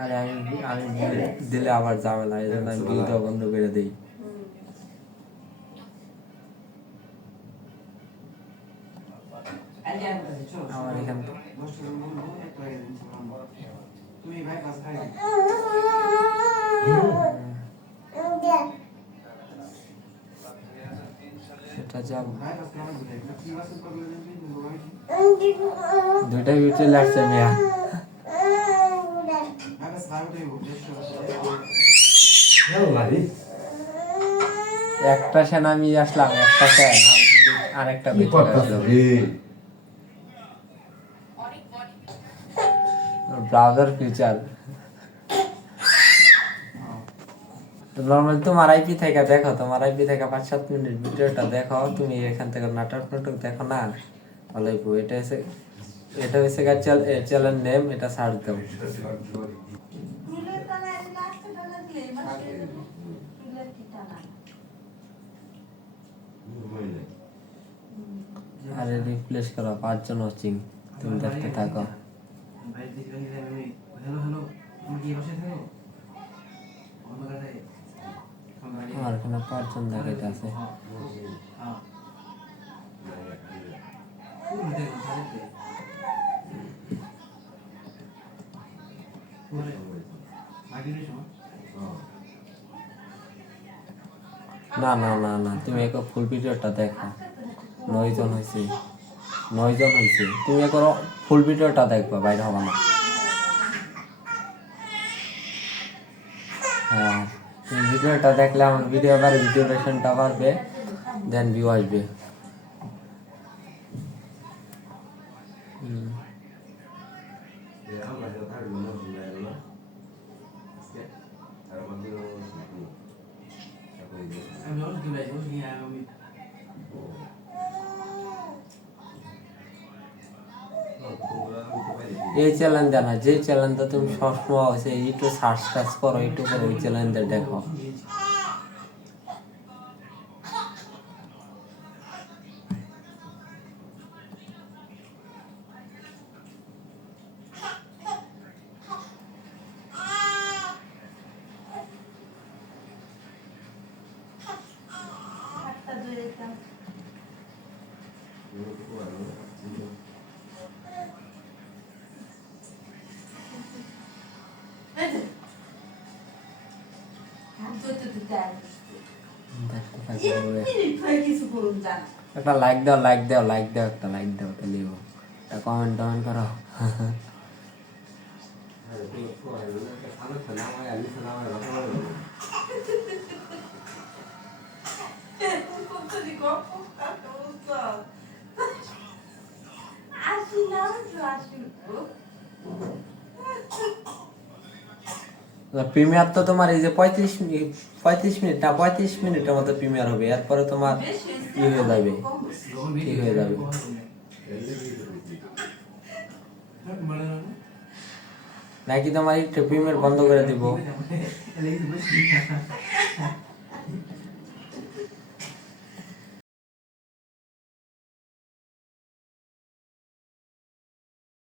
আরে আমি দিলে আবার ঝামেলা, এই জন্য আমি ভিডিও বন্ধ করে দিই। আমার এখান সেটা যাব দুইটাই ভিডিও লাগছে মিয়া। একটা সেনা আমি আসলাম, একটা সেনা আর একটা ব্রাউজার ফিচার নর্মালি তোমার আইপি থেকে দেখো, তোমার আইপি থেকে 5-7 মিনিট ভিডিওটা দেখো, তুমি এখান থেকে নাটক দেখো না ভালো। এটা হচ্ছে চ্যানেল নেম, এটা সার্চ দাও। আরে রিপ্লেস করো, 5 জন ওয়াচিং, তুমি দেখতে থাকো। আমার এখানে 5 জন দেখাইতেছে। না না না না, তুমি এক ফুল ভিডিওটা দেখো। 9 জন হয়েছে, 9 জন হয়েছে। তুমি এক ফুল ভিডিওটা দেখবা, বাইরে হবা না। হ্যাঁ, তুমি ভিডিওটা দেখলে আমার ভিডিও বাড়বে, ডিউরেশনটা বাড়বে, দেন ভিউ আসবে। এই চ্যানেলটা না, যে চ্যানেলটা তুমি সবসময় হচ্ছে একটু সার্চ করো, একটু করে ওই চ্যানেলটা দেখো। একটা লাইক দাও, লাইক দাও, লাইক দাও, একটা লাইক দাও, তাহলে একটা কমেন্ট টমেন্ট করো। প্রিমিয়ার তো তোমার এই যে 35 মিনিট না, 35 মিনিটের মতো প্রিমিয়ার হবে, এরপরে তোমার ই হয়ে যাবে, ঠিক হয়ে যাবে। নাকি তোমার একটু প্রিমিয়ার বন্ধ করে দিব।